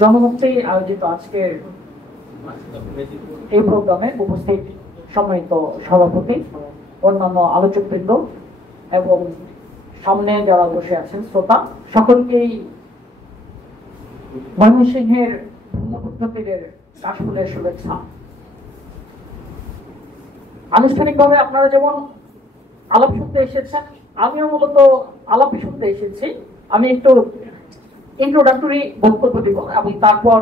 জনমুক্তি আয়োজিত আজকের এই প্রোগ্রামে উপস্থিত সম্মানিত সভাপতি, অন্যান্য আলোচকবৃন্দ এবং সামনে যারা বসে আছেন শ্রোতা, সকলকেই ময়মনসিংহের ব্রহ্মপুত্রের কাশফুলের শুভেচ্ছা। আনুষ্ঠানিকভাবে আপনারা যেমন আলাপ শুনতে এসেছেন, আমিও মূলত আলাপ শুনতে এসেছি। আমি একটু ইন্ট্রোডাক্টরি বক্তব্য দিব এবং তারপর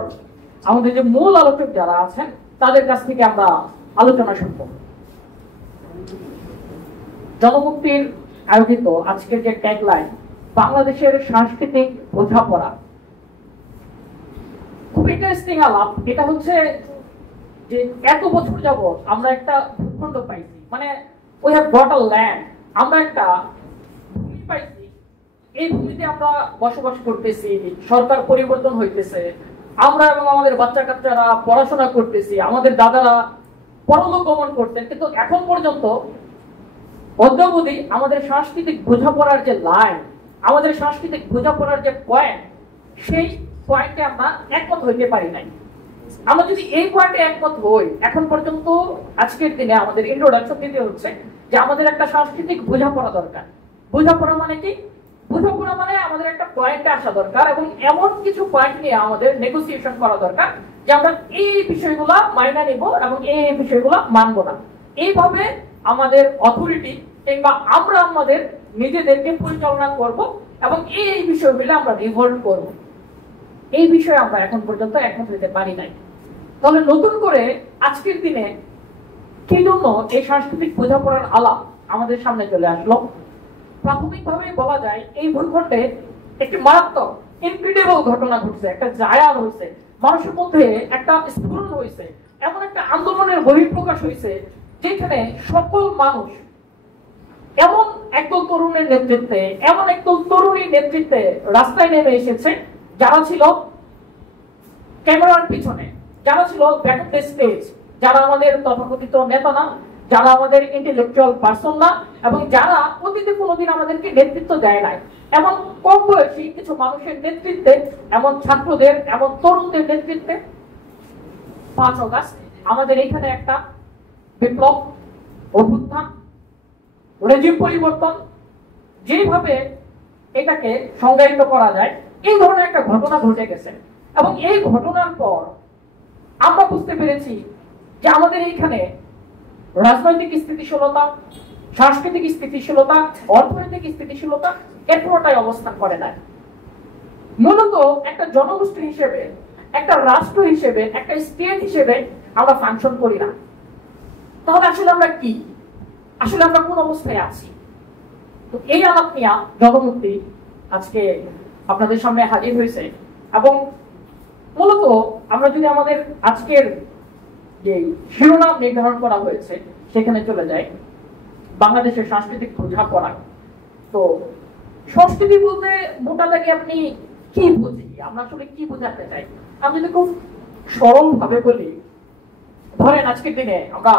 আমাদের যে মূল আলোচক যারা আছেন তাদের কাছ থেকে আমরা আলোচনা শুনব। জনমুক্তির আয়োজিত আজকের যে ট্যাগলাইন, বাংলাদেশের সাংস্কৃতিক বোঝাপড়া, খুব ইন্টারেস্টিং আলাপ। এটা হচ্ছে যে এত বছর যাবত আমরা একটা ভূখণ্ড পাইছি, মানে we have got a land, আমরা একটা ভূমি পাইছি। এই ভূমিতে আমরা বসবাস করতেছি, সরকার পরিবর্তন হইতেছে, আমরা এবং আমাদের বাচ্চা কাচ্চারা পড়াশোনা করতেছি, আমাদের দাদারা পরলোক গমন করতেন, কিন্তু এখন পর্যন্ত অদ্যাবধি আমাদের সাংস্কৃতিক বোঝাপড়ার যে লাইন, আমাদের সাংস্কৃতিক বোঝাপড়ার যে পয়েন্ট, সেই পয়েন্টে আমরা একমত হইতে পারি নাই। আমরা যদি এই পয়েন্টে একমত হই, এখন পর্যন্ত আজকের দিনে আমাদের ইন্ট্রোডাকশন দিতে হচ্ছে যে আমাদের একটা সাংস্কৃতিক বোঝাপড়া দরকার। বোঝাপড়া মানে কি? বোঝাপড়া মানে আমাদের একটা পয়েন্টে আসা দরকার এবং এমন কিছু পয়েন্ট নিয়ে আমাদের নেগোসিয়েশন করা দরকার যে আমরা এই বিষয়গুলো মাইনা নিব এবং এই বিষয়গুলো মানব না। এইভাবে আমাদের অথরিটি কিংবা আমরা আমাদের নিজেদেরকে পরিচালনা করব এবং এই বিষয়গুলো আমরা রিভোল্ট করব। এই বিষয়ে আমরা এখন পর্যন্ত একমত হতে পারি নাই। তাহলে নতুন করে আজকের দিনে কি জন্য এই সাংস্কৃতিক বোঝাপড়ার আলাপ আমাদের সামনে চলে আসলো? প্রাথমিকভাবে বলা যায় এই ভূখণ্ডে একটি মারাত্মক ইনক্রেডিবল ঘটনা ঘটছে, একটা জায়ার হয়েছে, মানুষের মধ্যে একটা স্ফুরণ হয়েছে, এমন একটা আন্দোলনের বহিঃপ্রকাশ হয়েছে যেখানে সকল মানুষ এমন একদল তরুণের নেতৃত্বে, এমন একদল তরুণীর নেতৃত্বে রাস্তায় নেমে এসেছে যারা ছিল ক্যামেরার পিছনে, যারা ছিল ব্যাক অফ দ্য স্টেজ, যারা আমাদের তথাকথিত নেতা না, যারা আমাদের ইন্টেলেকচুয়াল পার্সন না, এবং যারা অতীতে কোনোদিন আমাদেরকে নেতৃত্ব দেয় নাই। এমন কম বয়সী কিছু মানুষের নেতৃত্বে, এমন ছাত্রদের, এমন তরুণদের নেতৃত্বে 5 আগস্ট আমাদের এখানে একটা বিপ্লব, অভ্যুত্থান, রেজিম পরিবর্তন, যেভাবে এটাকে সংজ্ঞায়িত করা যায়, এই ধরনের একটা ঘটনা ঘটে গেছে। এবং এই ঘটনার পর আমরা বুঝতে পেরেছি যে আমাদের এইখানে রাজনৈতিক স্থিতিশীলতা, সাংস্কৃতিক স্থিতিশীলতা, অর্থনৈতিক স্থিতিশীলতা এর পুরোটাই অবস্থান করে না। মূলত একটা জনগোষ্ঠী হিসেবে, একটা রাষ্ট্র হিসেবে, একটা স্টেট হিসেবে আমরা ফাংশন করি না। তাহলে আসলে আমরা কি, আসলে আমরা কোন অবস্থায় আছি? তো এই আলাপ নিয়ে জনমুক্তি আজকে আপনাদের সামনে হাজির হয়েছে। এবং মূলত আমরা যদি আমাদের আজকের যে শিরোনাম নির্ধারণ করা হয়েছে সেখানে চলে যাই, বাংলাদেশের সাংস্কৃতিক বোঝাপড়া। তো সংস্কৃতি বলতে মোটা দাগে আপনি কি বুঝি, আমরা আসলে কি বোঝাতে চাই? আমি যদি খুব সরল ভাবে বলি, ধরেন আজকের দিনে আমরা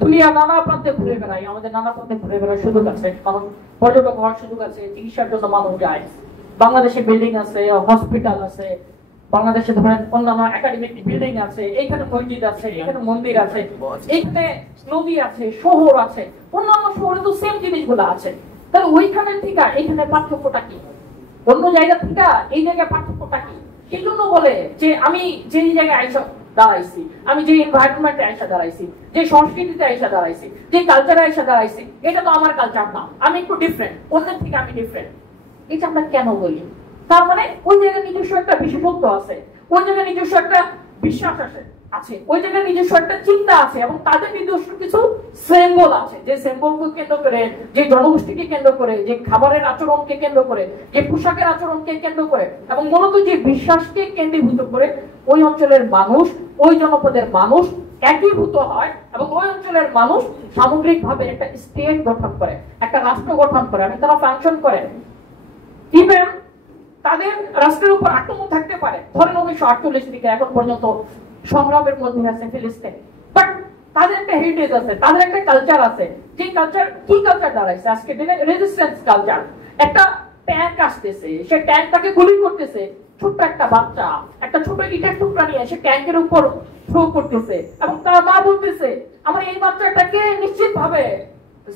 দুনিয়া নানা প্রান্তে ঘুরে বেড়াই, আমাদের নানা প্রান্তে ঘুরে বেড়ার সুযোগ আছে, কারণ পর্যটক হওয়ার সুযোগ আছে, চিকিৎসার জন্য মানুষ যায়। বাংলাদেশে বিল্ডিং আছে, হসপিটাল আছে, বাংলাদেশে ধরেন অন্যান্য একাডেমিক বিল্ডিং আছে, এইখানে মসজিদ আছে, এখানে মন্দির আছে, এইখানে নদী আছে, শহর আছে, অন্যান্য শহরে তো সেম জিনিসগুলো আছে। তাহলে ওইখানে থেকে এইখানে পার্থক্যটা কি? অন্য জায়গা থেকে এই জায়গায় পার্থক্যটা কি? সেই জন্য বলে যে আমি যে জায়গায় আইসা দাঁড়াইছি, আমি যে এনভায়রনমেন্টে আইসা দাঁড়াইছি, যে সংস্কৃতিতে আইসা দাঁড়াইছি, যে কালচারে আইসা দাঁড়াইছি, এটা তো আমার কালচার না, আমি একটু ডিফারেন্ট, অন্যের থেকে আমি ডিফারেন্ট। এটা আমরা কেন বলি? তার মানে ওই জায়গায় নিজস্ব একটা বিশেষত্ব আছে, ওই জায়গায় নিজস্ব একটা বিশ্বাস আছে, ওই জায়গায় নিজস্ব একটা চিন্তা আছে এবং তাদের নিজস্ব কিছু সিম্বল আছে, যে সিম্বলকে কেন্দ্র করে, যে জনগোষ্ঠীকে কেন্দ্র করে, যে খাবারের আচরণকে কেন্দ্র করে, যে পোশাকের আচরণকে কেন্দ্র করে, এবং মূলত যে বিশ্বাসকে কেন্দ্রীভূত করে ওই অঞ্চলের মানুষ, ওই জনপদের মানুষ একীভূত হয় এবং ওই অঞ্চলের মানুষ সামগ্রিকভাবে একটা স্টেট গঠন করে, একটা রাষ্ট্র গঠন করে এবং তারা ফাংশন করে। ইভেন তাদের রাষ্ট্রের উপর আক্রমণ থাকতে পারে, ধরেন 1948 থেকে এখন পর্যন্ত সংগ্রামের মধ্যে আছে ফিলিস্তিন, বাট তাদের একটা হেরিটেজ আছে, তাদের একটা কালচার আছে, যে কালচার কি কালচার দাঁড়াইছে আজকে দিনে? Resistance culture. একটা ট্যাঙ্ক আসতেছে, সে ট্যাঙ্কটাকে গুলি করতেছে, ছোট্ট একটা বাচ্চা একটা ছোট ইটের টুকরা নিয়ে সে ট্যাঙ্কের উপর থ্রো করতেছে এবং তার মা বলতেছে আমার এই বাচ্চাটাকে নিশ্চিত ভাবে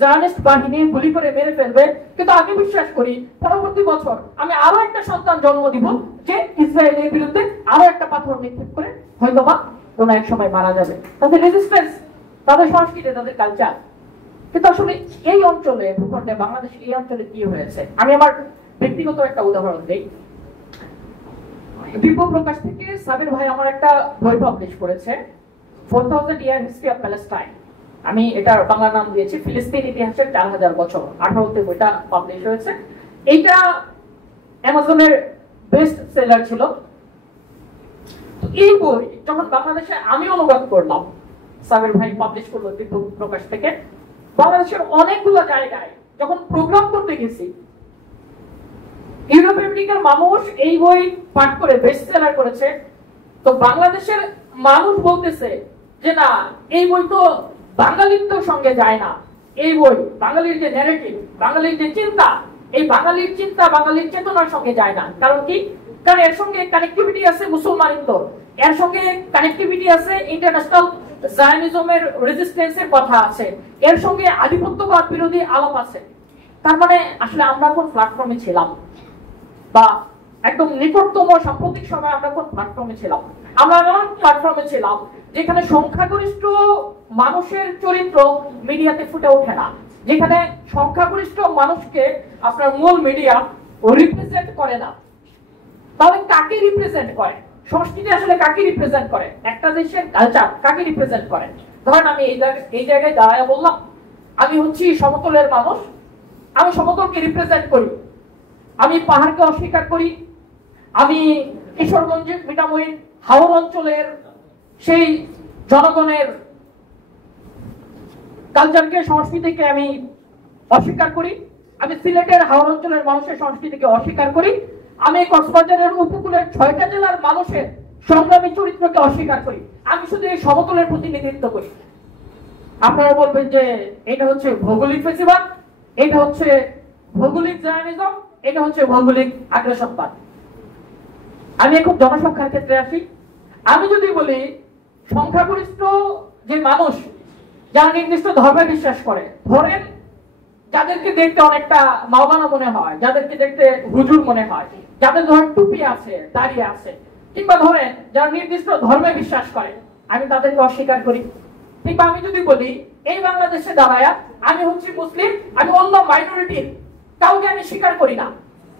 জার্নিস্ট বাহিনী গুলি করে মেরে ফেলবে, কিন্তু আমি বিশ্বাস করি পরবর্তী বছর আমি আরো একটা সন্তান জন্ম দিব যে ইসরায়েলের বিরুদ্ধে আরো একটা পাথর নিক্ষেপ করে হয়তোবা কোনো এক সময় মারা যাবে। তাদের রেজিস্ট্যান্স, তাদের সংস্কৃতি, তাদের কালচার। কিন্তু আসলে এই অঞ্চলে ভূখণ্ডে বাংলাদেশ এই অঞ্চলে কি হয়েছে, আমি আমার ব্যক্তিগত একটা উদাহরণ দিই। দিব্য প্রকাশ থেকে সাবির ভাই আমার একটা বই পাবলিশ করেছে, 4000 Year History of Palestine। আমি এটার বাংলা নাম দিয়েছি ফিলিস্তিন ইতিহাসের 4000 বছর। 18তে বইটা পাবলিশ হয়েছে। এইটা অ্যামাজনের বেস্ট সেলার ছিল। তো এই বই যখন বাংলাদেশে আমি অনুবাদ করলাম, সাবির ভাই পাবলিশ করলো দিব্য প্রকাশ থেকে, বাংলাদেশের অনেকগুলো জায়গায় যখন প্রোগ্রাম করতে গেছি, ইউরোপ আমেরিকার মানুষ এই বই পাঠ করে বেস্ট সেলার করেছে। তো বাংলাদেশের মানুষ বলতেছে যে না, এই বই তো বাঙালিত্বের সঙ্গে যায় না, এই বই বাঙালির যে ন্যারেটিভ, বাঙালির যে চিন্তা, এই বাঙালির চিন্তা বাঙালির চেতনার সঙ্গে যায় না। কারণ কি? কারণ এর সঙ্গে কানেক্টিভিটি আছে মুসলমানিত্ব, এর সঙ্গে কানেক্টিভিটি আছে ইন্টারন্যাশনাল জায়নিজমের রেজিস্ট্যান্সের কথা আছে, এর সঙ্গে আধিপত্যবাদ বিরোধী আলাপ আছে। তার মানে আসলে আমরা কোন প্ল্যাটফর্মে ছিলাম, বা একদম নিকটতম সাম্প্রতিক সময়ে আমরা কোন প্ল্যাটফর্মে ছিলাম? আমরা এমন প্ল্যাটফর্মে ছিলাম যেখানে সংখ্যাগরিষ্ঠ মানুষের চরিত্র মিডিয়াতে ফুটে ওঠে না, যেখানে সংখ্যাগরিষ্ঠ মানুষকে আপনার মূল মিডিয়া রিপ্রেজেন্ট করে না। তাহলে কাকে রিপ্রেজেন্ট করে? সংস্কৃতি আসলে কাকে রিপ্রেজেন্ট করে? একটা দেশের কালচার কাকে রিপ্রেজেন্ট করে? ধরেন আমি এই জায়গায় দাঁড়ায় বললাম আমি হচ্ছি সমতলের মানুষ, আমি সমতলকে রিপ্রেজেন্ট করি, আমি পাহাড়কে অস্বীকার করি, আমি কিশোরগঞ্জের মিঠামইন হাওর অঞ্চলের সেই জনগণের কালচারকে সংস্কৃতিকে আমি অস্বীকার করি, আমি সিলেটের হাওর অঞ্চলের মানুষের সংস্কৃতিকে অস্বীকার করি, আমি কক্সবাজারের উপকূলের 6টা জেলার মানুষের সংগ্রামী চরিত্রকে অস্বীকার করি, আমি শুধু এই সমতলের প্রতিনিধিত্ব করি। আপনারা বলবেন যে এটা হচ্ছে ভৌগোলিক ফেসিবাদ, এটা হচ্ছে ভৌগোলিক জায়নিজম, এটা হচ্ছে ভৌগোলিক আগ্রাসনবাদ। আমি এখন জনসংখ্যার ক্ষেত্রে আসি। আমি যদি বলি সংখ্যাগরিষ্ঠ যে মানুষ যারা নির্দিষ্ট ধর্মে বিশ্বাস করে, ধরেন যাদেরকে দেখতে অনেকটা মাওলানা মনে হয়, যাদেরকে দেখতে হুজুর মনে হয়, যাদের ধরেন টুপি আছে, দাড়ি আছে, কিংবা ধরেন যারা নির্দিষ্ট ধর্মে বিশ্বাস করে, আমি তাদেরকে অস্বীকার করি। কিংবা আমি যদি বলি এই বাংলাদেশে দাঁড়ায় আমি হচ্ছি মুসলিম, আমি অন্য মাইনরিটির কাউকে আমি স্বীকার করি না,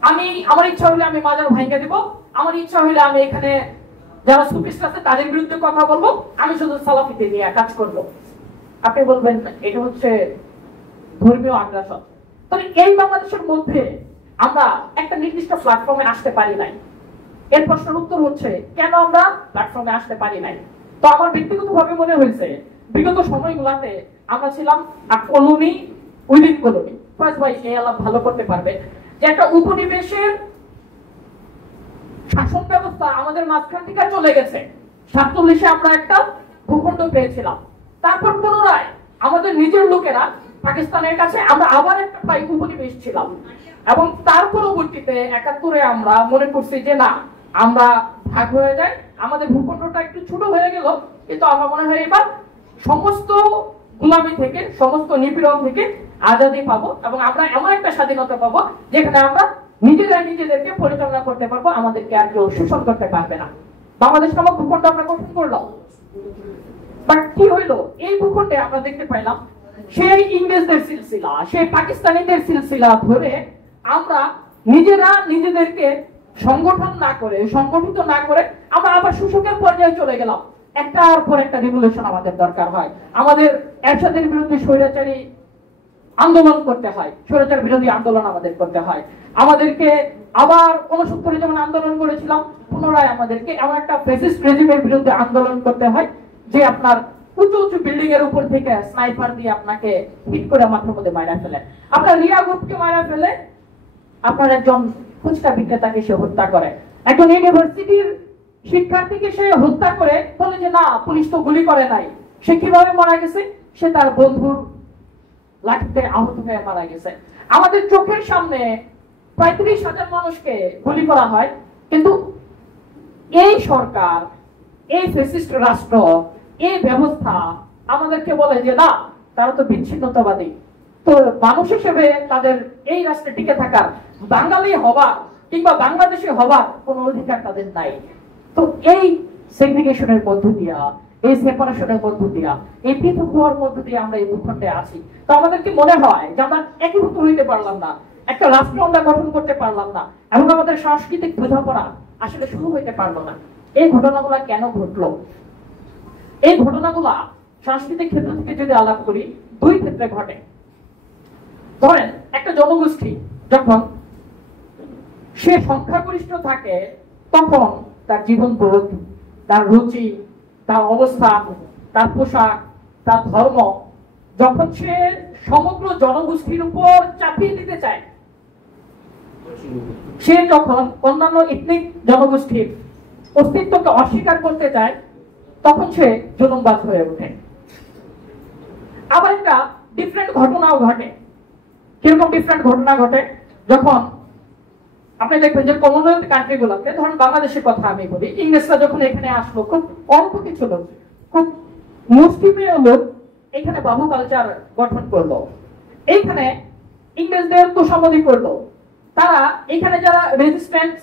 আমি আমার ইচ্ছা হলে আমি মাজার ভাঙিয়ে দিব, আমার ইচ্ছা হলে আমি এখানে যারা সুফিস্ট আছে তাদের বিরুদ্ধে কথা বলবো, আমি শুধু সালাফিতে নিয়ে কাজ করব। আপনি বলবেন এটা হচ্ছে ধর্মীয় আগ্রাসন। তবে এই বাংলাদেশের মধ্যে আমরা একটা নির্দিষ্ট প্ল্যাটফর্মে আসতে পারি নাই। এর প্রশ্নের উত্তর হচ্ছে কেন আমরা প্ল্যাটফর্মে আসতে পারি নাই। তো আমার ব্যক্তিগতভাবে মনে হয়েছে বিগত সময়গুলোতে আমরা ছিলাম কলোনি উইদিন কলোনি। ফার্স্ট ভাই এই আলাপ ভালো করতে পারবে যে একটা উপনিবেশের শাসন ব্যবস্থা আমাদের মাঝখান থেকে চলে গেছে। 47-এ আমরা একটা ভূখণ্ড পেয়েছিলাম, তারপর পুনরায় আমাদের নিজের লোকেরা পাকিস্তানের কাছে আমরা আবার একটা প্রায় উপনিবেশ ছিলাম, এবং তার পরবর্তীতে 71-এ আমরা মনে করছি যে না, আমরা ভাগ হয়ে যাই, আমাদের ভূখণ্ডটা একটু ছোট হয়ে গেল, কিন্তু আমরা মনে হয় এবার সমস্ত গোলামি থেকে, সমস্ত নিপীড়ন থেকে আজাদি পাবো, এবং আমরা এমন একটা স্বাধীনতা পাবো যেখানে আমরা নিজেরাই নিজেদেরকে পরিচালনা করতে পারবো, আমাদেরকে আর কেউ শোষণ করতে পারবে না। বাংলাদেশ নামক ভূখণ্ড আমরা গঠন করলাম, বাট কি হইলো? এই ভূখণ্ডে আমরা দেখতে পাইলাম সেই ইংরেজদের সিলসিলা, সেই পাকিস্তানিদের সিলসিলা ধরে আমরা নিজেরা নিজেদেরকে সংগঠন না করে, সংগঠিত না করে আমরা আবার শোষকের পর্যায়ে চলে গেলাম। একটার পর একটা রিভলিউশন আমাদের দরকার হয়, আমাদের এরশাদের বিরুদ্ধে স্বৈরাচারী আন্দোলন করতে হয়, স্বৈরাচার বিরোধী আন্দোলন আমাদের করতে হয়, আমাদেরকে আবার 69-এ যেমন আন্দোলন করেছিলাম, পুনরায় আমাদেরকে এমন একটা ফ্যাসিস্ট রেজিমের বিরুদ্ধে আন্দোলন করতে হয় যে আপনার উঁচু উঁচু বিল্ডিং এর উপর থেকে স্নাইপার দিয়ে আপনাকে হিট করে মাথার মধ্যে মারা ফেলে, আপনার রিয়া গ্রুপকে মারা ফেলে, আপনার একজন ফুচকা বিক্রেতাকে সে হত্যা করে, একজন ইউনিভার্সিটির শিক্ষার্থীকে সে হত্যা করে, বলে যে না পুলিশ তো গুলি করে নাই। সে কিভাবে মারা গেছে? সে তার বন্ধুর লাঠিতে আহত হয়ে মারা গেছে। আমাদের চোখের সামনে প্রায় 30,000 মানুষকে গুলি করা হয়, কিন্তু এই সরকার, এই ফ্যাসিস্ট রাষ্ট্র, এই ব্যবস্থা আমাদেরকে বলে যে না, তারা তো বিচ্ছিন্নতাবাদী, তো মানুষ হিসেবে তাদের এই রাষ্ট্রে টিকে থাকার, বাঙালি হবার কিংবা বাংলাদেশি হবার কোনো অধিকার তাদের নাই। তো এই সেগ্রিগেশনের মধ্য দিয়া, এই সেপারেশনের মধ্য দিয়া, এই পৃথক হওয়ার মধ্য দিয়ে আমরা এই ভূখণ্ডে আছি। তো আমাদেরকে মনে হয় যে আমরা একীভূত হইতে পারলাম না, একটা রাষ্ট্র আমরা গঠন করতে পারলাম না, এবং আমাদের সাংস্কৃতিক বোঝাপড়া আসলে শুরু হইতে পারলো না। এই ঘটনাগুলা কেন ঘটলো? এই ঘটনাগুলা সাংস্কৃতিক ক্ষেত্র থেকে যদি আলাপ করি, দুই ক্ষেত্রে ঘটে। ধরেন একটা জনগোষ্ঠী যখন সে সংখ্যাগরিষ্ঠ থাকে, তখন তার জীবনবোধ, তার রুচি, তার অবস্থান, তার পোশাক, তার ধর্ম যখন সে সমগ্র জনগোষ্ঠীর উপর চাপিয়ে দিতে চায়, সে যখন অন্যান্য ইথনিক জনগোষ্ঠীর অস্তিত্বকে অস্বীকার করতে চায়, তখন সে জুলুমবাজ হয়ে ওঠে। আবার একটা ডিফারেন্ট ঘটনাও ঘটে। কিরকম ডিফারেন্ট ঘটনা ঘটে? যখন আপনি দেখবেন যে কমনওয়েলথ কান্ট্রি গুলোতে, ধরুন বাংলাদেশের কথা আমি বলি, ইংরেজরা যখন এখানে আসলো, খুব অল্প কিছু লোক, খুব মুসলিমীয় লোক এখানে বাবু কালচার গঠন করলো, এইখানে ইংরেজদের তোষামোদী করলো। তারা এখানে যারা রেজিস্ট্যান্স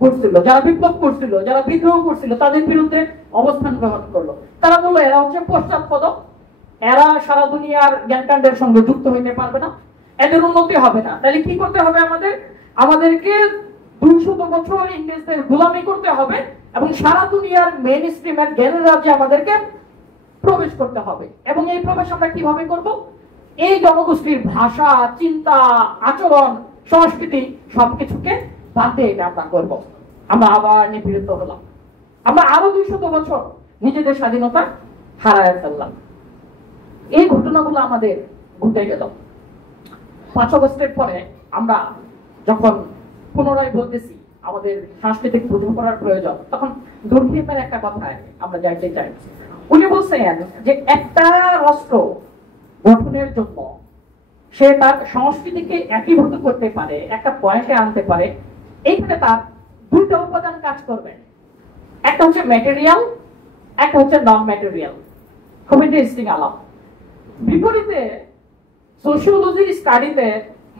করছিল, যারা বিপ্লব করছিল, যারা বিদ্রোহ করছিল, তাদের বিরুদ্ধে অবস্থান গ্রহণ করলো। তারা বললো এরা হচ্ছে পশ্চাৎপদ, এরা সারা দুনিয়ার জ্ঞানকাণ্ডের সঙ্গে যুক্ত হইতে পারবে না, এদের উন্নতি হবে না। তাহলে কি করতে হবে? আমাদেরকে 200 বছর ইংরেজদের গোলামি করতে হবে এবং সারা দুনিয়ার মেইন স্ট্রিমের জ্ঞানের রাজ্যে আমাদেরকে প্রবেশ করতে হবে। এবং এই প্রবেশ আমরা কিভাবে করব? এই জনগোষ্ঠীর ভাষা, চিন্তা, আচরণ, সংস্কৃতি সবকিছুকে বাদ দিয়ে আমরা করব। আমরা আবার নিপীড়িত হলাম, আমরা আরো 200 বছর নিজেদের স্বাধীনতা হারায় ফেললাম। এই ঘটনাগুলো আমাদের ঘটে গেল। 5 আগস্টের পরে আমরা যখন পুনরায় বলতেছি আমাদের সাংস্কৃতিক বোঝাপড়ার প্রয়োজন, তখন দুর্ঘেমের একটা কথায় আমরা জানতে চাই। উনি বলছেন যে একটা রাষ্ট্র গঠনের জন্য সে তার সংস্কৃতিকে একীভূত করতে পারে, একটা পয়েন্টে আনতে পারে, এইখানে তার দুইটা উপাদান কাজ করবে। একটা হচ্ছে ম্যাটেরিয়াল, একটা হচ্ছে নন ম্যাটেরিয়াল। খুব ইন্টারেস্টিং আলাপ। বিপরীতে সোশিওলজির স্টাডিতে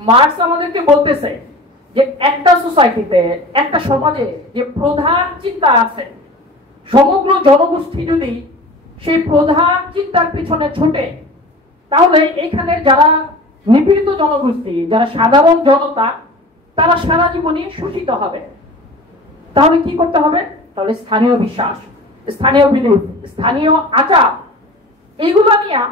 মার্কস আমাদেরকে বলতেছে যে একটা সোসাইটিতে, একটা সমাজে যে প্রধান চিন্তা আছে, সমগ্র জনগোষ্ঠী যদি সেই প্রধান চিন্তার পিছনে ছুটে, তাহলে এখানে যারা নিপীড়িত জনগোষ্ঠী, যারা সাধারণ জনতা, তারা সারা জীবনই শোষিত হবে। তাহলে কি করতে হবে? তাহলে স্থানীয় বিশ্বাস, স্থানীয় বিলিফ, স্থানীয় আচার, এইগুলো নিয়ে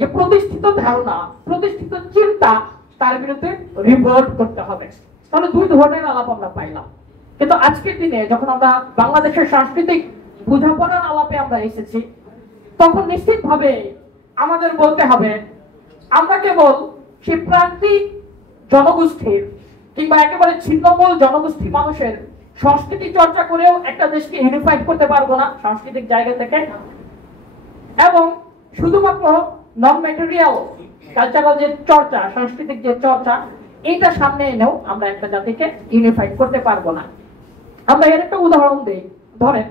যে প্রতিষ্ঠিত ধারণা, প্রতিষ্ঠিত চিন্তা, তার বিরুদ্ধে রিভোল্ট করতে হবে। তাহলে দুই ধরনের আলাপ আমরা পাইলাম। কিন্তু আজকের দিনে যখন আমরা বাংলাদেশের সাংস্কৃতিক বোঝাপড়ার আলাপে আমরা এসেছি, তখন নিশ্চিতভাবে আমাদের বলতে হবে আমরা কেবল সেই প্রান্তিক জনগোষ্ঠীর কিংবা একেবারে ছিন্নমূল জনগোষ্ঠী মানুষের সংস্কৃতি চর্চা করেও একটা দেশকে ইউনিফাইড করতে পারবো না সাংস্কৃতিক জায়গা থেকে। এবং শুধুমাত্র নন ম্যাটেরিয়াল কালচারাল যে চর্চা, সাংস্কৃতিক যে চর্চা, এইটা সামনে এনেও আমরা একটা জাতিকে ইউনিফাইড করতে পারবো না। আমরা এর একটা উদাহরণ দিই। ধরেন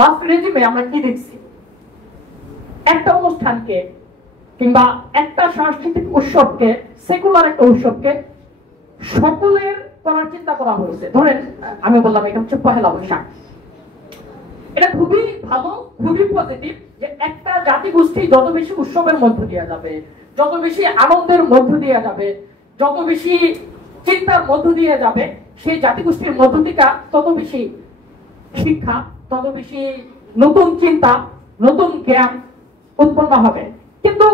লাস্ট রেজিমে আমরা কি দেখছি? একটা অনুষ্ঠানকে কিংবা একটা সাংস্কৃতিক উৎসবকে, সেকুলার একটা উৎসবকে সকলের করার চিন্তা করা হয়েছে। ধরেন আমি বললাম এটা হচ্ছে পহেলা বৈশাখ। এটা খুবই ভালো, খুবই পজিটিভ যে একটা জাতিগোষ্ঠী যত বেশি উৎসবের মধ্য দিয়ে যাবে, যত বেশি আনন্দের মধ্য দিয়ে যাবে, যত বেশি চিন্তার মধ্য দিয়ে যাবে, সেই জাতিগোষ্ঠীর মধ্য থেকে তত বেশি শিক্ষা, তত বেশি নতুন চিন্তা, নতুন জ্ঞান উৎপন্ন হবে। কিন্তু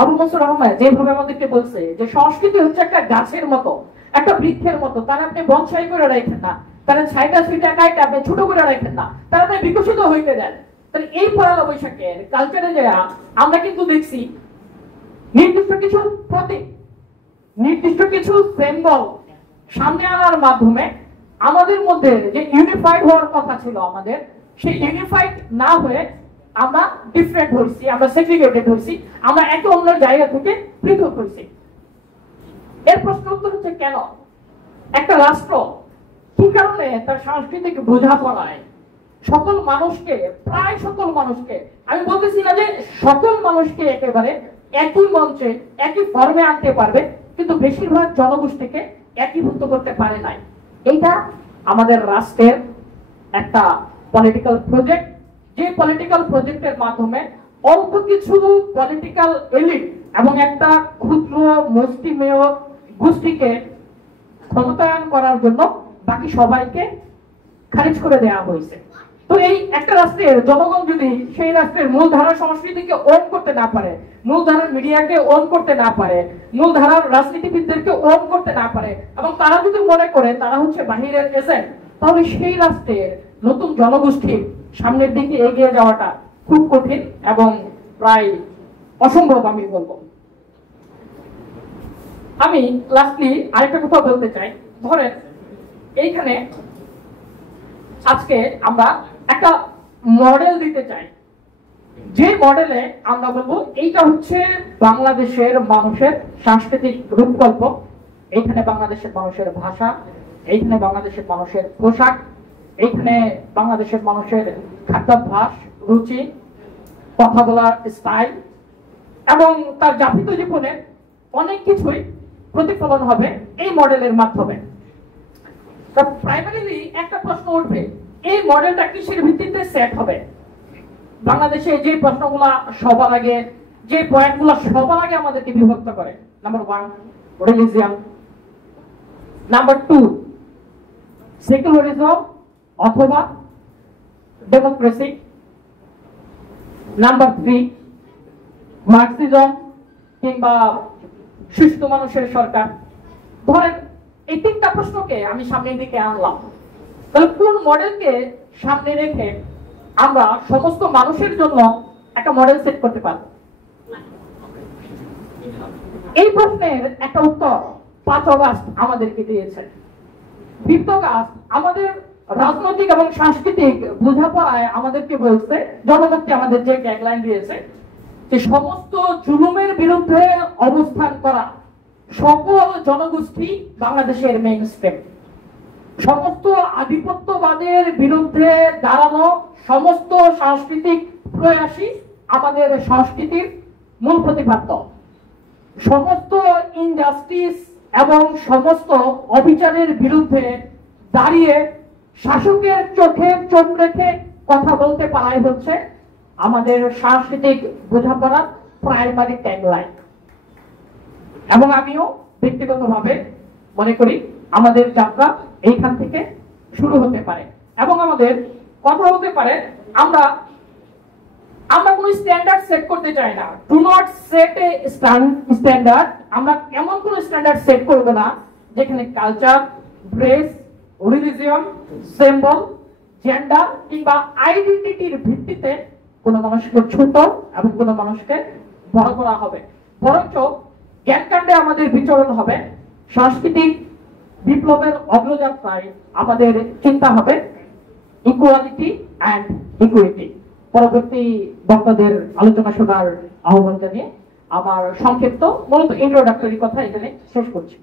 আবু বসর আহমেদ যেভাবে আমাদেরকে বলছে যে সংস্কৃতি হচ্ছে একটা গাছের মতো, একটা বৃক্ষের মতো, তার আপনি বনসাই করে রাখেন না, তারা ছাইটা সুইটা কাইটা আপনি ছোট করে রাখেন না, তারা আপনি বিকশিত হইতে দেন। তাহলে এই পয়লা বৈশাখের কালচারে যারা আমরা কিন্তু দেখছি নির্দিষ্ট কিছু প্রতীক, নির্দিষ্ট কিছু সিম্বল সামনে আনার মাধ্যমে আমাদের মধ্যে যে ইউনিফাইড হওয়ার কথা ছিল আমাদের, সেই ইউনিফাইড না হয়ে আমরা ডিফারেন্ট হয়েছি, আমরা সেগ্রিগেটেড হয়েছি, আমরা একে অন্যের জায়গা থেকে পৃথক হয়েছি। এর প্রশ্ন উত্তর হচ্ছে কেন একটা রাষ্ট্র কি কারণে তার সাংস্কৃতিক বোঝাপড়ায় সকল মানুষকে, প্রায় সকল মানুষকে, আমি বলতেছি না যে সকল মানুষকে একেবারে একই মঞ্চে একই ফর্মে আনতে পারবে, কিন্তু বেশিরভাগ জনগোষ্ঠীকে একীভূত করতে পারে নাই। এইটা আমাদের রাষ্ট্রের একটা পলিটিক্যাল প্রজেক্ট, যে পলিটিক্যাল প্রজেক্টের মাধ্যমে অল্প কিছু পলিটিক্যাল এলিট এবং একটা ক্ষুদ্র মুষ্টিমেয় গোষ্ঠীকে ক্ষমতায়ন করার জন্য বাকি সবাইকে খারিজ করে দেওয়া হয়েছে। তো এই একটা রাষ্ট্রের জনগণ যদি সেই রাষ্ট্রের মূলধারার সংস্কৃতিকে ওন করতে না পারে, মূলধারার মিডিয়াকে ওন করতে না পারে, মূলধারার রাজনীতিবিদদেরকে ওন করতে না পারে, এবং তারা যদি মনে করে তারা হচ্ছে বাহিরের এজেন্ট, তাহলে সেই রাষ্ট্রের নতুন জনগোষ্ঠীর সামনের দিকে এগিয়ে যাওয়াটা খুব কঠিন এবং প্রায় অসম্ভব আমি বলবো। আমি লাস্টলি আরেকটা কথা বলতে চাই। ধরেন এইখানে আজকে আমরা একটা মডেল দিতে চাই, যে মডেলে আমরা বলবো এইটা হচ্ছে বাংলাদেশের মানুষের সাংস্কৃতিক রূপকল্প। এইখানে বাংলাদেশের মানুষের ভাষা, এইখানে বাংলাদেশের মানুষের পোশাক, এইখানে বাংলাদেশের মানুষের খাদ্যাভ্যাস, রুচি, কথা বলার স্টাইল এবং তার যাপিত জীবনে অনেক কিছুই প্রতিফলন হবে এই মডেলের মাধ্যমে। প্রাইমারিলি একটা প্রশ্ন উঠবে, এই মডেলটা কিসের ভিত্তিতে সেট হবে? বাংলাদেশে যে প্রশ্নগুলা সবার আগে, যে পয়েন্টগুলো সবার আগে আমাদেরকে বিভক্ত করে, নাম্বার 1 রিলিজিয়ন, নাম্বার 2 সেকুলারিজম অথবা ডেমোক্রেসি, নাম্বার 3 মার্কসিজম কিংবা সুস্থ মানুষের সরকার। ধরেন এই তিনটা প্রশ্নকে আমি সামনের দিকে আনলাম, তাহলে কোন মডেলকে সামনে রেখে আমরা সমস্ত মানুষের জন্য একটা মডেল সেট করতে পারব? এই প্রশ্নের একটা উত্তর 5 অগাস্ট আমাদেরকে দিয়েছে। 5 অগাস্ট আমাদের রাজনৈতিক এবং সাংস্কৃতিক বোঝাপড়ায় আমাদেরকে বলছে, জনগণকে আমাদের যে ট্যাগলাইন দিয়েছে যে সমস্ত জুলুমের বিরুদ্ধে অবস্থান করা সকল জনগোষ্ঠী বাংলাদেশের মেইনস্ট্রিম, সমস্ত আধিপত্যবাদের বিরুদ্ধে দাঁড়ানো সমস্ত সাংস্কৃতিক প্রয়াসী আমাদের সংস্কৃতির মূল প্রতিপাদ্য, সমস্ত ইনজাস্টিস এবং সমস্ত অবিচারের বিরুদ্ধে দাঁড়িয়ে শাসকের চোখে চোখ রেখে কথা বলতে পারাই হচ্ছে আমাদের সাংস্কৃতিক বোঝাপড়ার প্রাইমারি ট্যাগলাইন। এবং আমিও ব্যক্তিগতভাবে মনে করি আমাদের যাত্রা এইখান থেকে শুরু হতে পারে এবং আমাদের কথা হতে পারে, আমরা কোন স্ট্যান্ডার্ড সেট করতে চাই না। Do not set A standard. আমরা এমন কোন স্ট্যান্ডার্ড সেট করব না যেখানে culture, dress, religion, symbol, gender কিংবা আইডেন্টিটির ভিত্তিতে কোনো মানুষকে ছোট এবং কোনো মানুষকে বড় করা হবে। বরঞ্চ জ্ঞানকাণ্ডে আমাদের বিচরণ হবে, সাংস্কৃতিক বিপ্লবের অগ্রযাত্রায় আমাদের চিন্তা হবে ইকুয়ালিটি অ্যান্ড ইকুইটি। পরবর্তী বক্তাদের আলোচনা শোনার আহ্বান জানিয়ে আমার সংক্ষিপ্ত মূলত ইন্ট্রোডাক্টরি কথা এখানে শেষ করছি।